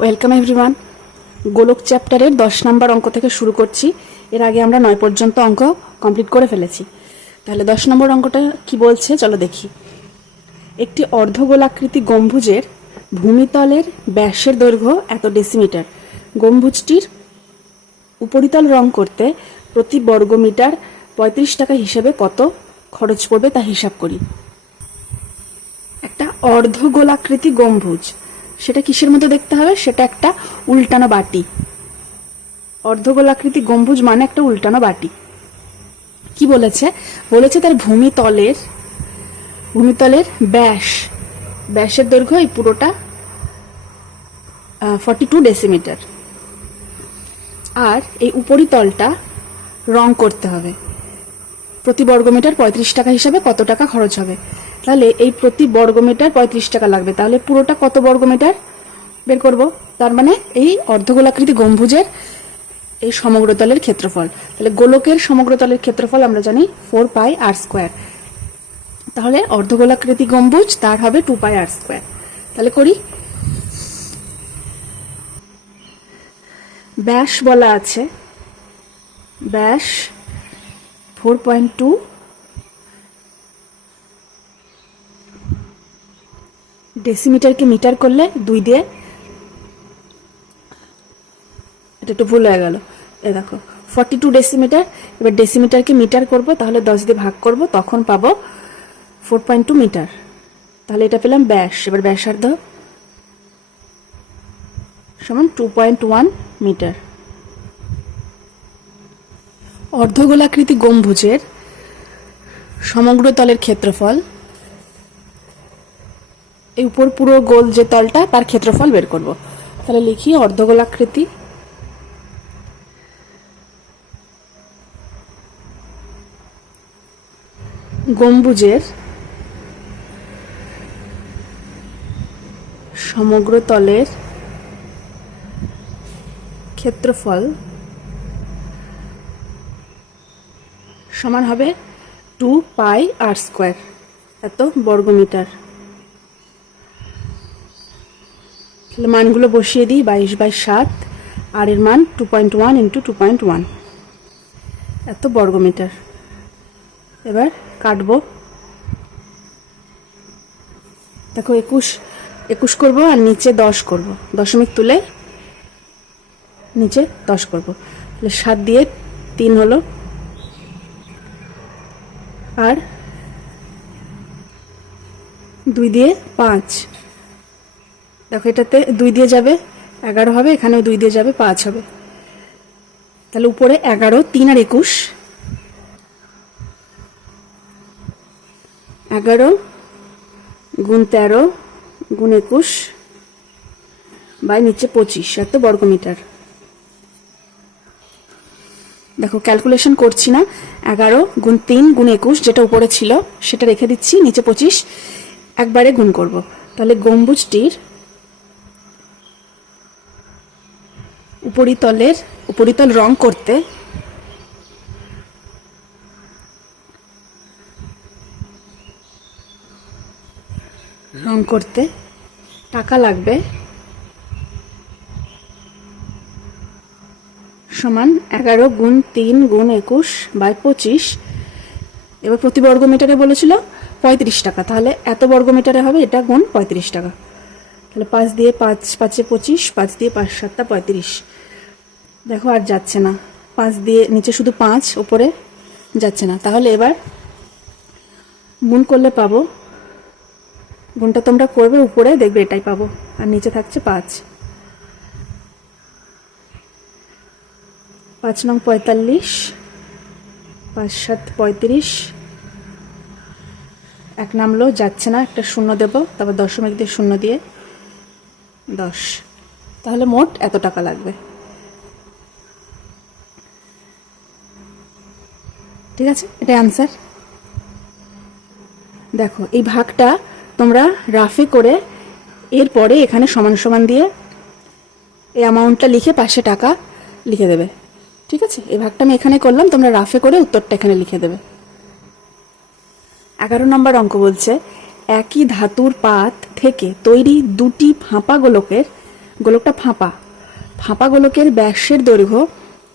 Welcome everyone. গোলক চ্যাপ্টারের 10 নম্বর অঙ্ক থেকে শুরু করছি। এর আগে আমরা 9 পর্যন্ত অঙ্ক কমপ্লিট করে ফেলেছি। তাহলে 10 নম্বর অঙ্কটা কি বলছে চলো দেখি। একটি অর্ধগোলাকৃতি গম্বুজের ভূমিতলের ব্যাসের দৈর্ঘ্য এত ডেসিমিটার। গম্বুজটির উপরিতল রং করতে প্রতি বর্গমিটার 35 টাকা হিসেবে কত খরচ পড়বে তা হিসাব করি। একটা অর্ধগোলাকৃতি গম্বুজ, সেটা কিসের মতো দেখতে হবে? সেটা একটা উল্টানো বাটি। অর্ধগোলাকৃতি গম্বুজ মানে একটা উল্টানো বাটি। কি বলেছে? বলেছে তার ভূমিতলের ব্যাসের দৈর্ঘ্য এই পুরোটা 42 ডেসিমিটার। আর এই উপরিতলটা রং করতে হবে। প্রতি বর্গমিটার 35 টাকা হিসাবে কত টাকা খরচ হবে? তাহলে এই প্রতি বর্গমিটার 35 টাকা লাগবে। তাহলে পুরোটা কত বর্গমিটার বের করব। তার মানে এই অর্ধগোলাকৃতি গম্বুজের এই সমগ্রতলের ক্ষেত্রফল। তাহলে গোলকের সমগ্রতলের ক্ষেত্রফল আমরা জানি 4 পাই আর স্কোয়ার। তাহলে অর্ধগোলাকৃতি গম্বুজ তার হবে 2 পাই আর স্কোয়ার। তাহলে করি। ব্যাস বলা আছে, ব্যাস 4.2, ডেসিমিটারকে মিটার করলে 2 দিয়ে, এটা একটু ভুল হয়ে গেল, এ দেখো 42 ডেসিমিটার। এবার ডেসিমিটারকে মিটার করব, তাহলে 10 দিয়ে ভাগ করব, তখন পাবো 4.2 মিটার। তাহলে এটা পেলাম ব্যাস। এবার ব্যাসার্ধ সমান 2.1 মিটার। অর্ধগোলাকৃতি গম্বুজের সমগ্র তলের ক্ষেত্রফল, এই উপর পুরো গোল যে তলটা তার ক্ষেত্রফল বের করব। তাহলে লিখি অর্ধগোলাকৃতি গম্বুজের সমগ্র তলের ক্ষেত্রফল সমান হবে 2 পাই আর স্কোয়ার, এত বর্গমিটার। তাহলে মানগুলো বসিয়ে দিই। 22/7, আর এর মান 2.1 × 2.1, এত বর্গমিটার। এবার কাটবো। দেখো 21 করব আর নিচে 10 করব, দশমিক তুলে নিচে 10 করব। তাহলে 7 দিয়ে 3 হলো, আর 2 দিয়ে 5। দেখো এটাতে 2 দিয়ে যাবে 11 হবে, এখানেও 2 দিয়ে যাবে 5 হবে। তাহলে উপরে 11, 3 আর 21, 11 গুণ 13 গুণ 21 বাই নিচে 25, এত বর্গমিটার। দেখো ক্যালকুলেশন করছি না, 11 গুণ 3 গুণ 21 যেটা উপরে ছিল সেটা রেখে দিচ্ছি, নিচে 25 একবারে গুণ করব। তাহলে গম্বুজটির উপরিতল রং করতে টাকা লাগবে সমান 11 গুণ 3 গুণ 21 বাই 25। এবার প্রতি বর্গমিটারে বলেছিল 35 টাকা, তাহলে এত বর্গমিটারে হবে এটা গুণ 35 টাকা। তাহলে 5 দিয়ে 5 5 25, 5 দিয়ে 5 7 35। দেখো আর যাচ্ছে না, 5 দিয়ে নিচে শুধু 5, উপরে যাচ্ছে না। তাহলে এবার গুণ করলে পাবো, গুণটা তোমরা করবে, উপরে দেখবে এটাই পাবো, আর নিচে থাকছে 5। 5 নং 45, 5 7 35, এক নামলো, যাচ্ছে না, একটা শূন্য দেব, তারপর দশমিক দিয়ে শূন্য দিয়ে 10। তাহলে মোট এত টাকা লাগবে। ঠিক আছে, এটা অ্যান্সার। দেখো এই ভাগটা তোমরা রাফে করে এরপরে এখানে সমান সমান দিয়ে এই অ্যামাউন্টটা লিখে পাশে টাকা লিখে দেবে। ঠিক আছে, এই ভাগটা আমি এখানে করলাম, তোমরা রাফে করে উত্তরটা এখানে লিখে দেবে। 11 নম্বর অঙ্ক বলছে একই ধাতুর পাত থেকে তৈরি দুটি ফাঁপা গোলকের গোলকটা ফাঁপা, ফাঁপা গোলকের ব্যাসের দৈর্ঘ্য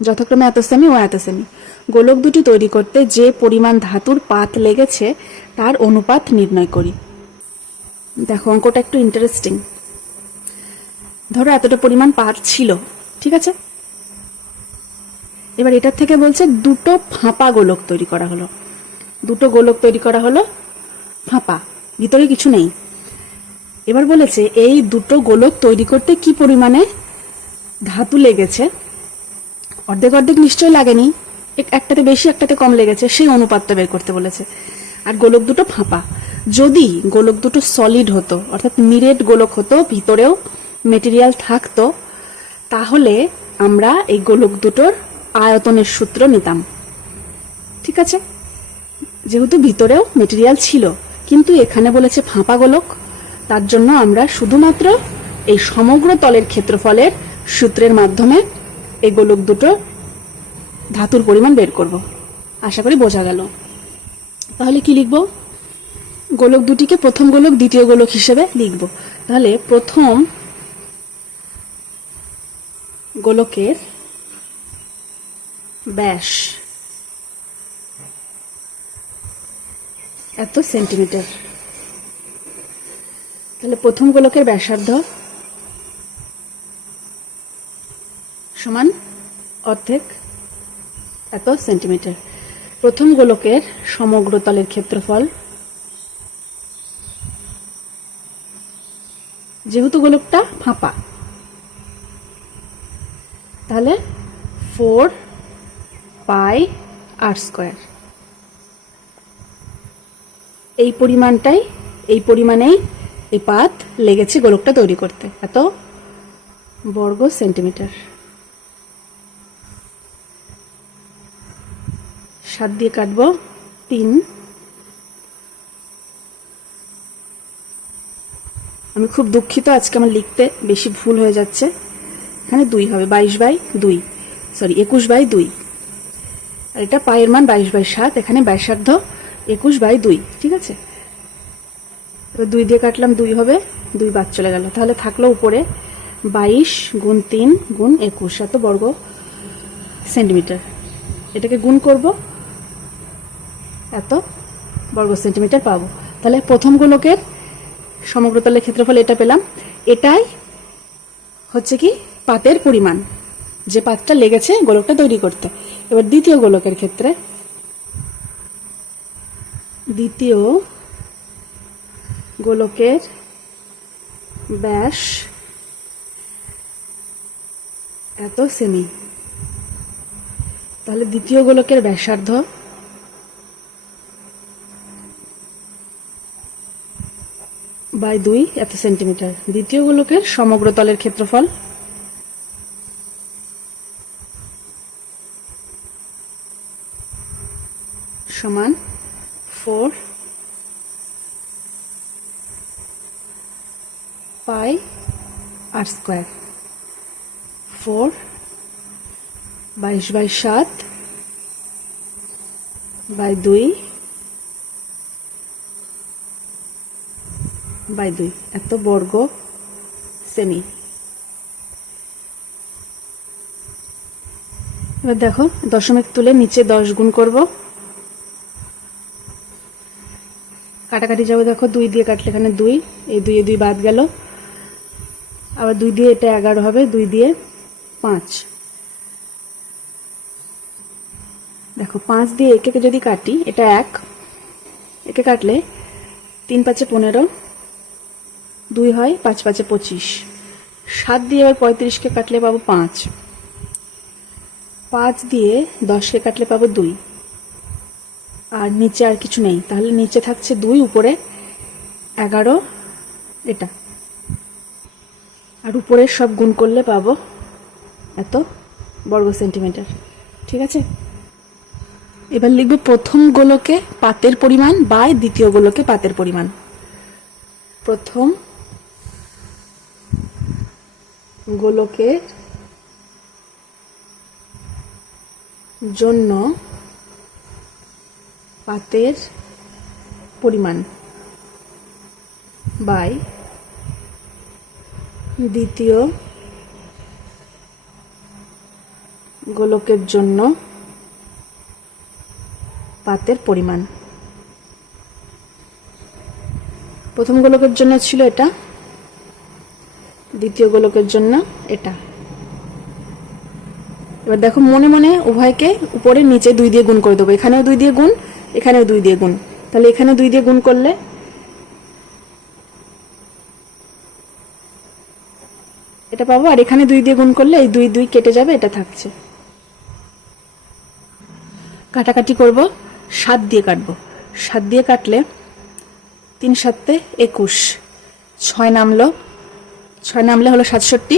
যথাক্রমে এত সেমি ও এত সেমি। গোলক দুটি তৈরি করতে যে পরিমাণ ধাতুর পাত লেগেছে তার অনুপাত নির্ণয় করি। দেখো অঙ্কটা একটু ইন্টারেস্টিং। ধরো এতটা পরিমাণ পাত ছিল, ঠিক আছে। এবার এটার থেকে বলছে দুটো ফাঁপা গোলক তৈরি করা হলো, দুটো গোলক তৈরি করা হলো ফাঁপা, ভিতরে কিছু নেই। এবার বলেছে এই দুটো গোলক তৈরি করতে কি পরিমাণে ধাতু লেগেছে, অর্ধেক অর্ধেক নিশ্চয়ই লাগেনি, একটাতে বেশি একটাতে কম লেগেছে, সেই অনুপাতটা বের করতে বলেছে। আর গোলক দুটো ফাঁপা, যদি গোলক দুটো সলিড হতো অর্থাৎ নিরেট গোলক হতো, ভিতরেও মেটেরিয়াল থাকতো, তাহলে আমরা এই গোলক দুটোর আয়তনের সূত্র নিতাম, ঠিক আছে। যেহেতু ভিতরেও মেটেরিয়াল ছিল, কিন্তু এখানে বলেছে ফাঁপা গোলক, তার জন্য আমরা শুধুমাত্র এই সমগ্র তলের ক্ষেত্রফলের সূত্রের মাধ্যমে এই গোলক দুটো ধাতুর পরিমাণ বের করব। আশা করি বোঝা গেল। তাহলে কি লিখব? গোলক দুটিকে প্রথম গোলক দ্বিতীয় গোলক হিসেবে লিখব। তাহলে প্রথম গোলকের ব্যাস এত সেন্টিমিটার। তাহলে প্রথম গোলকের ব্যাসার্ধ সমান অর্ধেক এত সেন্টিমিটার। প্রথম গোলকের সমগ্র তলের ক্ষেত্রফল, যেহেতু গোলকটা ফাঁপা, তাহলে 4 পাই আর স্কয়ার। এই পরিমাণেই এই পাত লেগেছে গোলকটা তৈরি করতে, এত বর্গ সেন্টিমিটার। 7 দিয়ে কাটবো 3। আমি খুব দুঃখিত, আজকে আমার লিখতে বেশি ভুল হয়ে যাচ্ছে। এখানে 2 হবে, 22/2, সরি 21/2। আর এটা পায়ের মান 22/7, এখানে ব্যাসার্ধ 21/2, ঠিক আছে। এবার 2 দিয়ে কাটলাম 2 হবে, 2 বাদ চলে গেল, তাহলে থাকলো উপরে 22 গুণ 3 গুণ 21, এত বর্গ সেন্টিমিটার। এটাকে গুণ করব, এত বর্গ সেন্টিমিটার পাবো। তাহলে প্রথম গোলকের সমগ্র তলের ক্ষেত্রফল এটা পেলাম, এটাই হচ্ছে কি পাতের পরিমাণ, যে পাতটা লেগেছে গোলকটা তৈরি করতে। এবার দ্বিতীয় গোলকের ক্ষেত্রে, দ্বিতীয় গোলকের ব্যাস এত সেমি। তাহলে দ্বিতীয় গোলকের ব্যাসার্ধ বাই 2 এত সেন্টিমিটার। দ্বিতীয় গোলকের সমগ্র তলের ক্ষেত্রফল সমান 4 পাই আর স্কয়ার। 4 22/7 বাই 2/2, এত বর্গ সেমি। এবার দেখো দশমিক তুলে নিচে 10 গুণ করব, কাটাকাটি যাবো। দেখো 2 দিয়ে কাটলে এখানে 2, এই 2 এ 2 বাদ গেল, আবার 2 দিয়ে এটা 11 হবে, 2 দিয়ে 5। দেখো 5 দিয়ে একে যদি কাটি, এটা 1, একে কাটলে 3 × 5 = 15, 2 হয়, 5 × 5 = 25। 7 দিয়ে আবার 35কে কাটলে পাবো 5, 5 দিয়ে 10কে কাটলে পাবো 2, আর নিচে আর কিছু নেই, তাহলে নিচে থাকছে 2, উপরে 11, এটা, আর উপরের সব গুণ করলে পাবো এত বর্গ সেন্টিমিটার, ঠিক আছে। এবার লিখব প্রথম গোলকে পাতের পরিমাণ বাই দ্বিতীয় গোলকে পাতের পরিমাণ। প্রথম গোলকের জন্য পাতের পরিমাণ বাই দ্বিতীয় গোলকের জন্য পাতের পরিমাণ। প্রথম গোলকের জন্য ছিল এটা, দ্বিতীয় গোলকের জন্য এটা। এবার দেখো মনে মনে উভয়কে উপরে নিচে 2 দিয়ে গুণ করে দেবো। এখানেও 2 দিয়ে গুণ, এখানেও 2 দিয়ে গুণ। তাহলে এখানে 2 দিয়ে গুণ করলে এটা পাবো, আর এখানে 2 দিয়ে গুণ করলে এই 2 2 কেটে যাবে, এটা থাকছে। কাটাকাটি করব, 7 দিয়ে কাটবো। 7 দিয়ে কাটলে 3 7 21, 6 নামলো, 6 নামলে হলো 67,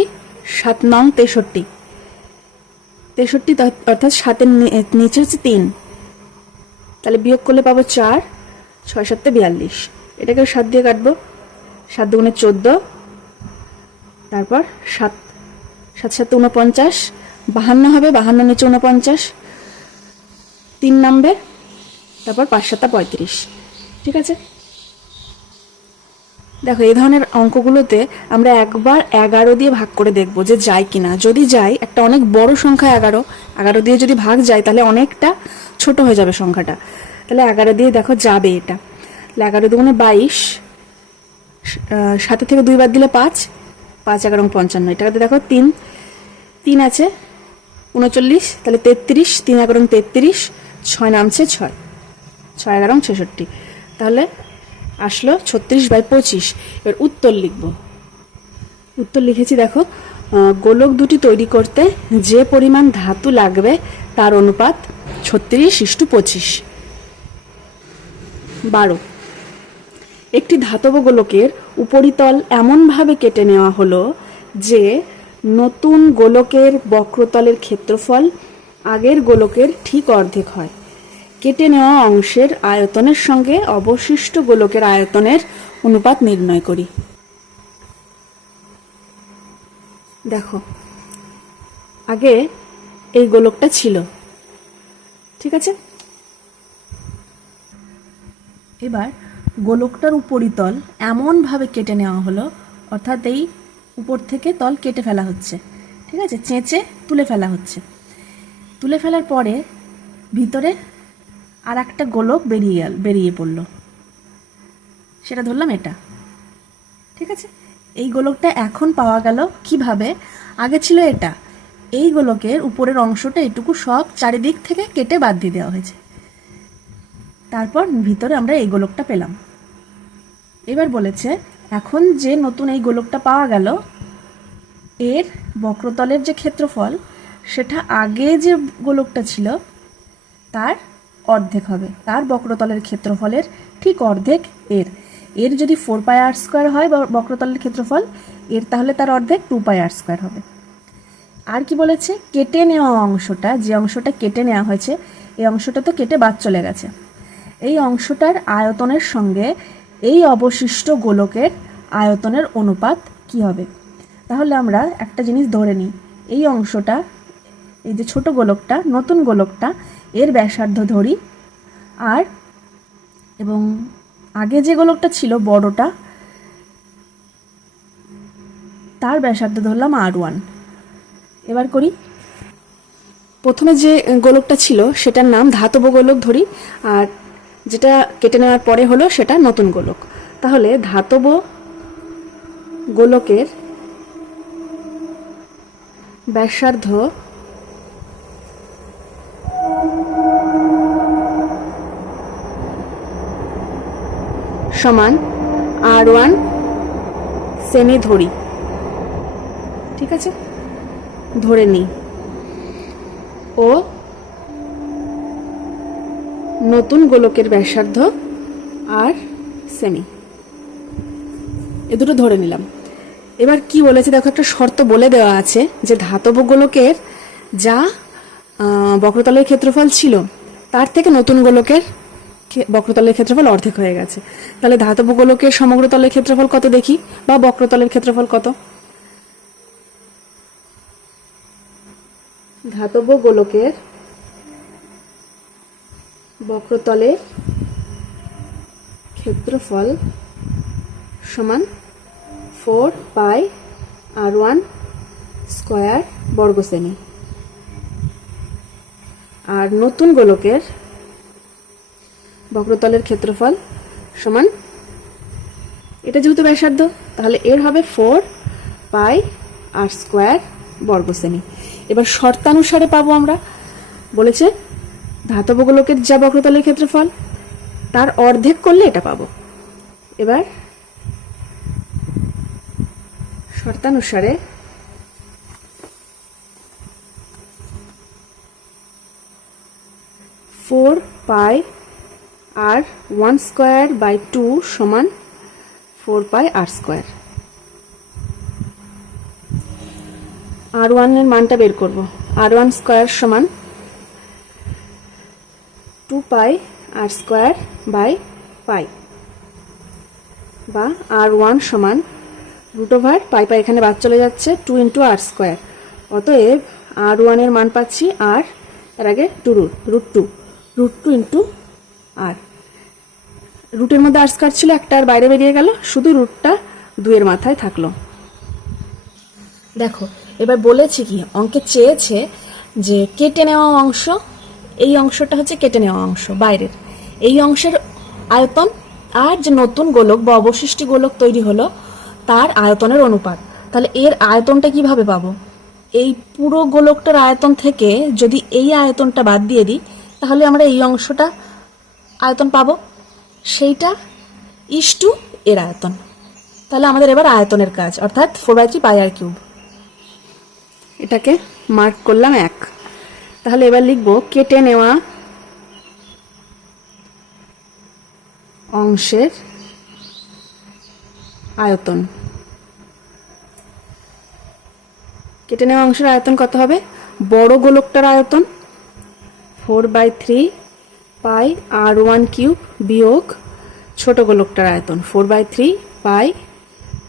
7 9 63, 63 অর্থাৎ 7-এর নিচে হচ্ছে 3, তাহলে বিয়োগ করলে পাবো 4, 6 7 42। এটাকে 7 দিয়ে কাটবো, 7 দুগুণে 14, তারপর 7 7 7 49, 52 হবে, 52 নিচে 49, 3 নামবে, তারপর 5 7 35। ঠিক আছে, দেখো এই ধরনের অঙ্কগুলোতে আমরা একবার 11 দিয়ে ভাগ করে দেখব যে যায় কিনা। যদি যায়, একটা অনেক বড় সংখ্যা 11 দিয়ে যদি ভাগ যায় তাহলে অনেকটা ছোট হয়ে যাবে সংখ্যাটা। তাহলে 11 দিয়ে দেখো যাবে এটা। 11 দুগুণে 22, 7 থেকে 2 বাদ দিলে 5, 5 11 55। এটাতে দেখো 3 আছে 39, তাহলে 33, 3 11 33, 6 নামছে 6, 6 11 66। তাহলে আসলো 36/25। এবার উত্তর লিখব। উত্তর লিখেছি দেখো, গোলক দুটি তৈরি করতে যে পরিমাণ ধাতু লাগবে তার অনুপাত 36:25। 12, একটি ধাতব গোলকের উপরিতল এমনভাবে কেটে নেওয়া হলো যে নতুন গোলকের বক্রতলের ক্ষেত্রফল আগের গোলকের ঠিক অর্ধেক হয়। কেটে নেওয়া অংশের আয়তনের সঙ্গে অবশিষ্ট গোলকের আয়তনের অনুপাত নির্ণয় করি। দেখো আগে এই গোলকটা ছিল, ঠিক আছে। এবার গোলকটার উপরিতল এমনভাবে কেটে নেওয়া হলো, অর্থাৎ এই উপর থেকে তল কেটে ফেলা হচ্ছে, ঠিক আছে, চেঁচে তুলে ফেলা হচ্ছে। তুলে ফেলার পরে ভিতরে আর একটা গোলক বেরিয়ে পড়লো, সেটা ধরলাম এটা, ঠিক আছে। এই গোলকটা এখন পাওয়া গেল কিভাবে? আগে ছিল এটা, এই গোলকের উপরের অংশটা এটুকু সব চারিদিক থেকে কেটে বাদ দিয়ে দেওয়া হয়েছে, তারপর ভিতরে আমরা এই গোলকটা পেলাম। এবার বলেছে এখন যে নতুন এই গোলকটা পাওয়া গেল এর বক্রতলের যে ক্ষেত্রফল সেটা আগে যে গোলকটা ছিল তার অর্ধেক হবে, তার বক্রতলের ক্ষেত্রফলের ঠিক অর্ধেক এর। এর যদি 4πr² হয় বক্রতলের ক্ষেত্রফল এর, তাহলে তার অর্ধেক 2πr² হবে। আর কি বলেছে? কেটে নেওয়া অংশটা, যে অংশটা কেটে নেওয়া হয়েছে এই অংশটা তো কেটে বাদ চলে গেছে, এই অংশটার আয়তনের সঙ্গে এই অবশিষ্ট গোলকের আয়তনের অনুপাত কি হবে? তাহলে আমরা একটা জিনিস ধরে নিই, এই অংশটা, এই যে ছোট গোলকটা, নতুন গোলকটা, এর ব্যাসার্ধ ধরি, আর এবং আগে যে গোলকটা ছিল বড়টা তার ব্যাসার্ধ ধরলাম r1। এবার করি, প্রথমে যে গোলকটা ছিল সেটার নাম ধাতব গোলক ধরি, আর যেটা কেটে নেওয়ার পরে হলো সেটা নতুন গোলক। তাহলে ধাতব গোলকের ব্যাসার্ধ সমান r1 সেমি ধরি, ঠিক আছে, ধরে নিই, ও নতুন গোলকের ব্যাসার্ধ আর সেমি, এ দুটো ধরে নিলাম। এবার কি বলেছে দেখো, একটা শর্ত বলে দেওয়া আছে যে ধাতব গোলকের যা বক্রতলের ক্ষেত্রফল ছিল তার থেকে নতুন গোলকের বক্রতলের ক্ষেত্রফল অর্ধেক হয়ে গেছে। তাহলে ধাতব গোলকের সমগ্র তলের ক্ষেত্রফল কত দেখি, বা বক্রতলের ক্ষেত্রফল কত? ধাতব গোলকের বক্রতলের ক্ষেত্রফল সমান 4πr1² বর্গ সেমি। আর নতুন গোলকের বক্রতলের ক্ষেত্রফল সমান, এটা যেহেতু ব্যাসার্ধ তাহলে এর হবে 4 পাই আর স্কোয়ার বর্গ সেমি। এবার শর্তানুসারে পাবো আমরা, বলেছে ধাতব গোলকের যা বক্রতলের ক্ষেত্রফল তার অর্ধেক করলে এটা পাবো। এবার শর্তানুসারে four pi r 1 square by 2 সমান 4 পাই আর স্কোয়ার। R1 এর মানটা বের করব। R1 স্কোয়ার সমান 2 পাই আর স্কোয়ার বাই পাই, বা R1 সমান রুট ওভার পাই পাই এখানে বাদ চলে যাচ্ছে 2 ইন্টু আর স্কোয়ার। অতএব R1 এর মান পাচ্ছি আর এর আগে রুট টু ইন্টু আর। রুটের মধ্যে আর স্কোয়ার ছিল, একটা আর বাইরে বেরিয়ে গেল, শুধু রুটটা 2 এর মাথায় থাকলো। দেখো এবার বলেছি কি, অঙ্কে চেয়েছে যে কেটে নেওয়া অংশ, এই অংশটা হচ্ছে কেটে নেওয়া অংশ বাইরের, এই অংশের আয়তন আর যে নতুন গোলক বা অবশিষ্ট গোলক তৈরি হলো তার আয়তনের অনুপাত। তাহলে এর আয়তনটা কিভাবে পাবো? এই পুরো গোলকটার আয়তন থেকে যদি এই আয়তনটা বাদ দিয়ে দিই তাহলে আমরা এই অংশটা আয়তন পাবো, সেইটা ইস্টু এর আয়তন। তাহলে আমাদের এবার আয়তনের কাজ, অর্থাৎ 4/3 পাই আর কিউব। এটাকে মার্ক করলাম 1। তাহলে এবার লিখব কেটে নেওয়া অংশের আয়তন। কেটে নেওয়া অংশের আয়তন কত হবে? বড় গোলকটার আয়তন 4/3 পাই R1 কিউব বিয়োগ ছোট গোলকটার আয়তন 4/3 পাই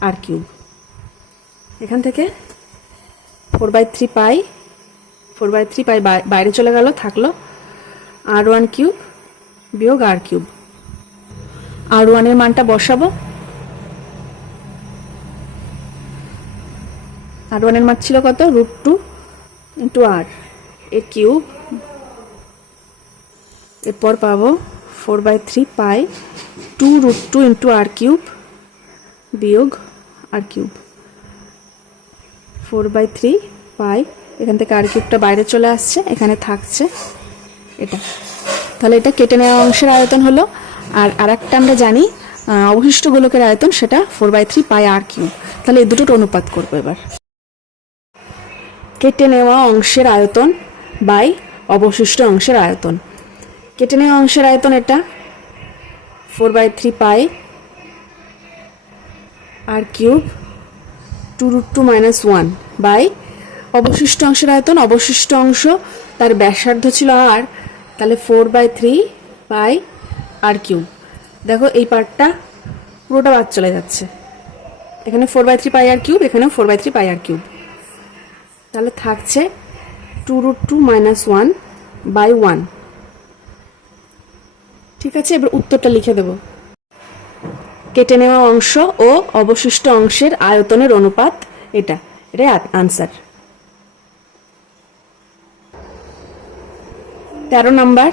আর কিউব। এখান থেকে 4/3 পাই বাইরে চলে গেল, থাকলো R1 কিউব বিয়োগ আর কিউব। R1 এর মানটা বসাবো। R1 এর মান ছিল কত? √2 ইন্টু আর এ কিউব, এরপর পাবো 4/3 পাই 2√2 ইন্টু আর কিউব বিয়োগ আর কিউব। 4/3 পাই, এখান থেকে আর কিউবটা বাইরে চলে আসছে, এখানে থাকছে এটা। তাহলে এটা কেটে নেওয়া অংশের আয়তন হলো। আর আরেকটা আমরা জানি অবশিষ্ট গোলকের আয়তন, সেটা 4/3 পাই আর কিউব। তাহলে এই দুটোর অনুপাত করবো এবার। কেটে নেওয়া অংশের আয়তন বাই অবশিষ্ট অংশের আয়তন। কেটে নেওয়া অংশের আয়তন এটা 4/3 পাই আর কিউব 2√2 - 1 বাই অবশিষ্ট অংশের আয়তন, অবশিষ্ট অংশ তার ব্যাসার্ধ ছিল আর, তাহলে 4/3 পাই আর কিউব। দেখো এই পার্টটা পুরোটা বাদ চলে যাচ্ছে, এখানে 4/3 পাই আর কিউব, এখানেও 4/3 পাই আর কিউব। তাহলে থাকছে 2√2 - 1 বাই 1। ঠিক আছে, এবার উত্তরটা লিখে দেব। কেটে নেওয়া অংশ ও অবশিষ্ট অংশের আয়তনের অনুপাত এটা, এটাই আনসার। 13 নাম্বার,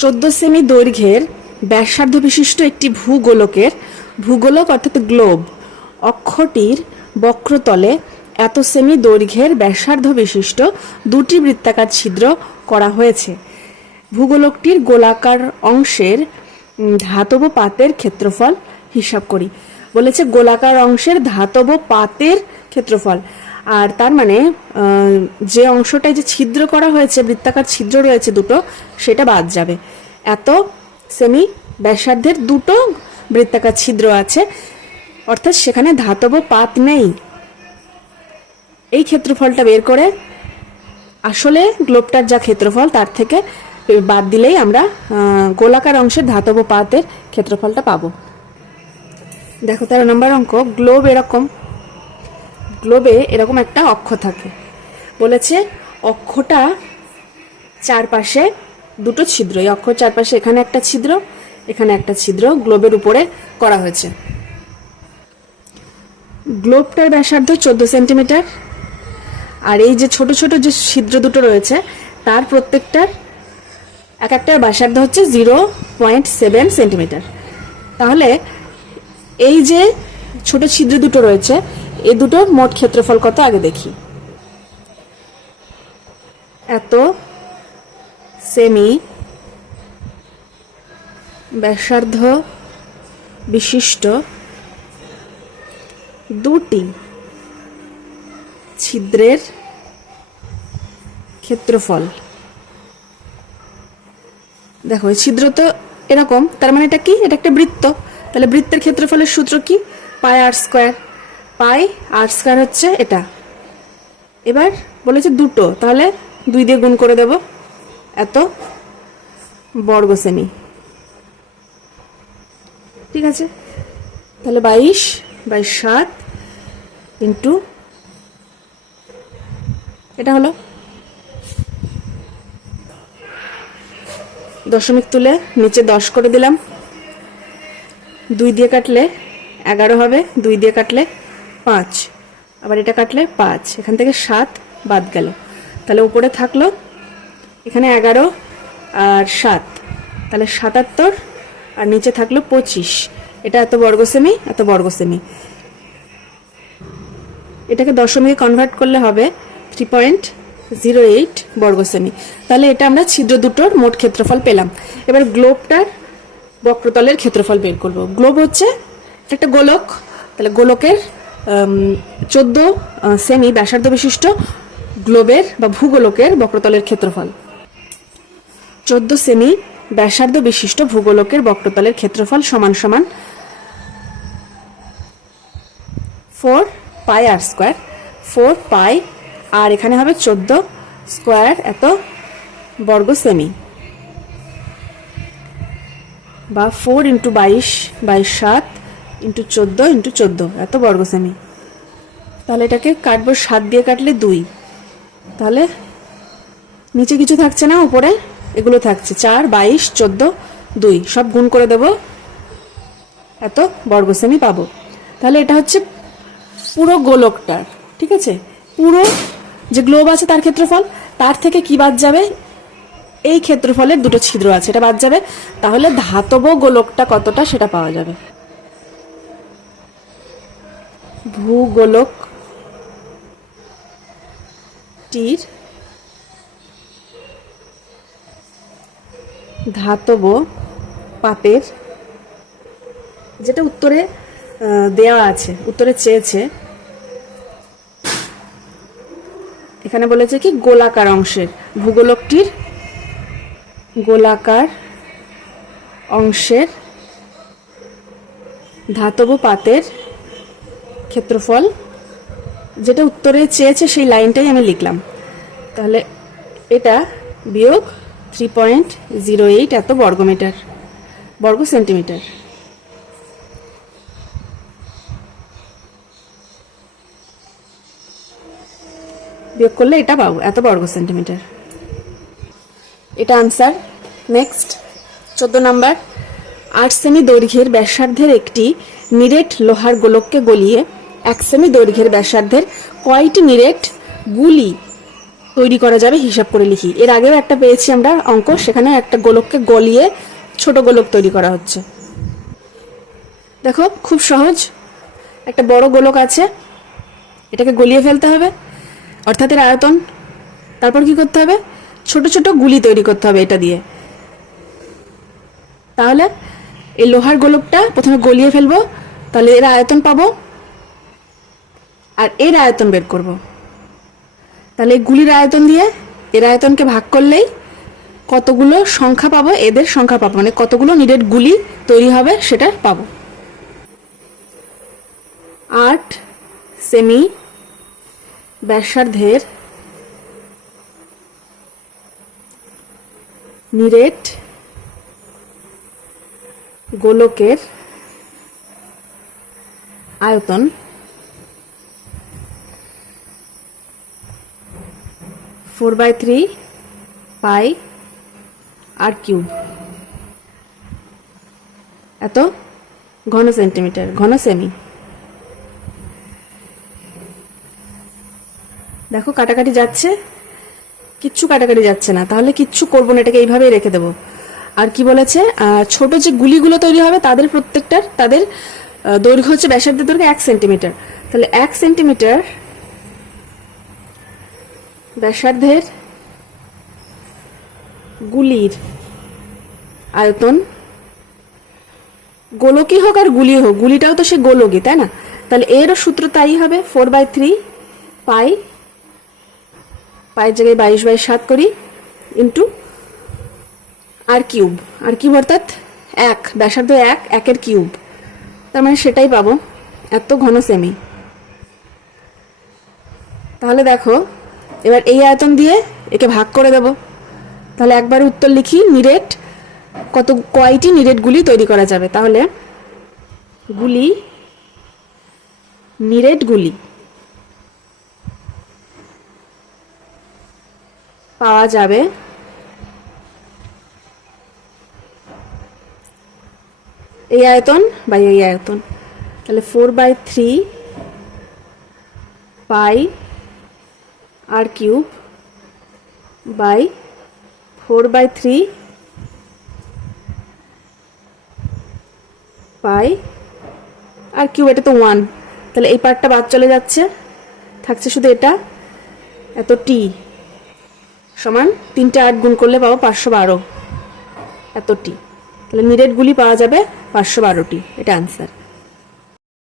14 সেমি দৈর্ঘ্যের ব্যাসার্ধ বিশিষ্ট একটি ভূগোলক অর্থাৎ গ্লোব অক্ষটির বক্রতলে এত সেমি দৈর্ঘ্যের ব্যাসার্ধ বিশিষ্ট 2টি বৃত্তাকার ছিদ্র করা হয়েছে। ভূগোলকটির গোলাকার অংশের ধাতব পাতের ক্ষেত্রফল হিসাব করি। বলেছে গোলাকার অংশের ধাতব পাতের ক্ষেত্রফল, আর তার মানে যে অংশটায় যে ছিদ্র করা হয়েছে, বৃত্তাকার ছিদ্র রয়েছে দুটো, সেটা বাদ যাবে। এত সেমি ব্যাসার্ধের দুটো বৃত্তাকার ছিদ্র আছে, অর্থাৎ সেখানে ধাতব পাত নেই। এই ক্ষেত্রফলটা বের করে আসলে গ্লোবটার যা ক্ষেত্রফল তার থেকে বাদ দিলেই আমরা গোলাকার অংশের ধাতব পাতের ক্ষেত্রফলটা পাবো। দেখো 13 নম্বর অঙ্ক, গ্লোবে এরকম একটা অক্ষ থাকে। বলেছে অক্ষটা চারপাশে দুটো ছিদ্র, এই অক্ষর চারপাশে এখানে একটা ছিদ্র, এখানে একটা ছিদ্র গ্লোবের উপরে করা হয়েছে। গ্লোবটার ব্যাসার্ধ 14 সেন্টিমিটার, আর এই যে ছোট ছোট যে ছিদ্র দুটো রয়েছে তার প্রত্যেকটার এক একটার ব্যাসার্ধ হচ্ছে 0.7 সেন্টিমিটার। তাহলে এই যে ছোট ছিদ্র দুটো রয়েছে, এই দুটোর মোট ক্ষেত্রফল কত আগে দেখি। এত সেমি ব্যাসার্ধ বিশিষ্ট দুটি ছিদ্রের ক্ষেত্রফল। দেখো এই ছিদ্র তো এরকম, তার মানে এটা কি? এটা একটা বৃত্ত। তাহলে বৃত্তের ক্ষেত্রফলের সূত্র কি? পাই আর স্কোয়ার। পাই আর স্কোয়ার হচ্ছে এটা। এবার বলেছে দুটো, তাহলে 2 দিয়ে গুণ করে দেব, এত বর্গ সেমি। ঠিক আছে, তাহলে 22/7 ইন্টু এটা হলো, দশমিক তুলে নিচে 10 করে দিলাম। 2 দিয়ে কাটলে 11 হবে, 2 দিয়ে কাটলে 5, আবার এটা কাটলে 5, এখান থেকে 7 বাদ গেল। তাহলে উপরে থাকলো এখানে 11 আর 7, তাহলে 77, আর নিচে থাকলো 25। এটা এত বর্গ সেমি, এত বর্গ সেমি। এটাকে দশমিকে কনভার্ট করলে হবে 3.08 বর্গ সেমি। তাহলে এটা আমরা ছিদ্র দুটোর মোট ক্ষেত্রফল পেলাম। এবার গ্লোবটার বক্রতলের ক্ষেত্রফল বের করব। গ্লোব হচ্ছে একটা গোলক, তাহলে গোলকের 14 সেমি ব্যাসার্ধ বিশিষ্ট গ্লোবের বা ভূগোলকের বক্রতলের ক্ষেত্রফল। 14 সেমি ব্যাসার্ধ বিশিষ্ট ভূগোলকের বক্রতলের ক্ষেত্রফল সমান সমান 4 পাই আর স্কোয়ার। 4 পাই আর এখানে হবে 14 স্কোয়ার এত বর্গ সেমি, বা 4 × 22/7 × 14 × 14 এত বর্গ সেমি। তাহলে এটাকে কাটবো, 7 দিয়ে কাটলে 2, তাহলে নিচে কিছু থাকছে না, উপরে এগুলো থাকছে, 4, 22, 14, 2 সব গুণ করে দেব, এত বর্গ সেমি পাবো। তাহলে এটা হচ্ছে পুরো গোলকটার, ঠিক আছে, পুরো যে গ্লোব আছে তার ক্ষেত্রফল। তার থেকে কি বাদ যাবে? এই ক্ষেত্রফলের দুটো ছিদ্র আছে, এটা বাদ যাবে। তাহলে ধাতব গোলকটা কতটা সেটা পাওয়া যাবে। ভূগোলকটির ধাতব পাতের, যেটা উত্তরে দেওয়া আছে, উত্তরে চেয়েছে, এখানে বলেছে কি গোলাকার অংশের, ভূগোলকটির গোলাকার অংশের ধাতব পাতের ক্ষেত্রফল, যেটা উত্তরে চেয়েছে সেই লাইনটাই আমি লিখলাম। তাহলে এটা বিয়োগ 3.08 এত বর্গমিটার, বর্গ সেন্টিমিটার। বিয়োগ করলে এটা পাবো, এত বর্গ সেন্টিমিটার। এটা আনসার। নেক্সট 14 নাম্বার, 8 সেমি দৈর্ঘ্যের ব্যাসার্ধের একটি নিরেট লোহার গোলককে গলিয়ে 1 সেমি দৈর্ঘ্যের ব্যাসার্ধের কয়টি নিরেট গুলি তৈরি করা যাবে হিসাব করে লিখি। এর আগেও একটা পেয়েছি আমরা অঙ্ক, সেখানে একটা গোলককে গলিয়ে ছোট গোলক তৈরি করা হচ্ছে। দেখো খুব সহজ, একটা বড় গোলক আছে, এটাকে গলিয়ে ফেলতে হবে, অর্থাৎ এর আয়তন। তারপর কি করতে হবে? ছোট ছোট গুলি তৈরি করতে হবে এটা দিয়ে। তাহলে এই লোহার গোলকটা প্রথমে গলিয়ে ফেলবো, তাহলে এর আয়তন পাবো, আর এর আয়তন বের করব। তাহলে এই গুলির আয়তন দিয়ে এর আয়তনকে ভাগ করলেই কতগুলো সংখ্যা পাবো, এদের সংখ্যা পাবো, মানে কতগুলো নিরেট গুলি তৈরি হবে সেটা পাবো। 8 সেমি ব্যাসার্ধের নিরেট গোলকের আয়তন 4/3 পাই আর কিউব এত ঘন সেন্টিমিটার, ঘন সেমি। দেখো কাটাকাটি যাচ্ছে, কিচ্ছু কাটাকাটি যাচ্ছে না, তাহলে কিচ্ছু করবো না, এটাকে এইভাবেই রেখে দেবো। আর কি বলেছে, ছোট যে গুলিগুলো তৈরি হবে তাদের প্রত্যেকটার তাদের দৈর্ঘ্য হচ্ছে ব্যাসার্ধের দৈর্ঘ্য 1 সেন্টিমিটার। তাহলে 1 সেন্টিমিটার ব্যাসার্ধের গুলির আয়তন, গোলকই হোক আর গুলি হোক, গুলিটাও তো সে গোলকই, তাই না? তাহলে এরও সূত্র তাই হবে, 4/3 পাই, পায়ের জায়গায় 22/7 করি, ইন্টু আর কিউব। আর কিউব অর্থাৎ 1, ব্যাসার্ধ 1, 1-এর কিউব, তার মানে সেটাই পাবো, এত ঘন সেমি। তাহলে দেখো এবার এই আয়তন দিয়ে একে ভাগ করে দেব। তাহলে একবার উত্তর লিখি, নিরেট কয়টি নিরেট গুলি তৈরি করা যাবে। তাহলে গুলি, নিরেট গুলি পাওয়া যাবে এই আয়তন বাই এই আয়তন। তাহলে 4/3 pi r cube by 4/3 pi r cube, এটা তো 1, তাহলে এই পার্টটা বাদ চলে যাচ্ছে, থাকছে শুধু এটা, এত টি সমান 3টে 8 গুণ করলে পাবো 512 এত টি। তাহলে নিরেট গুলি পাওয়া যাবে 512টি, এটা আনসার।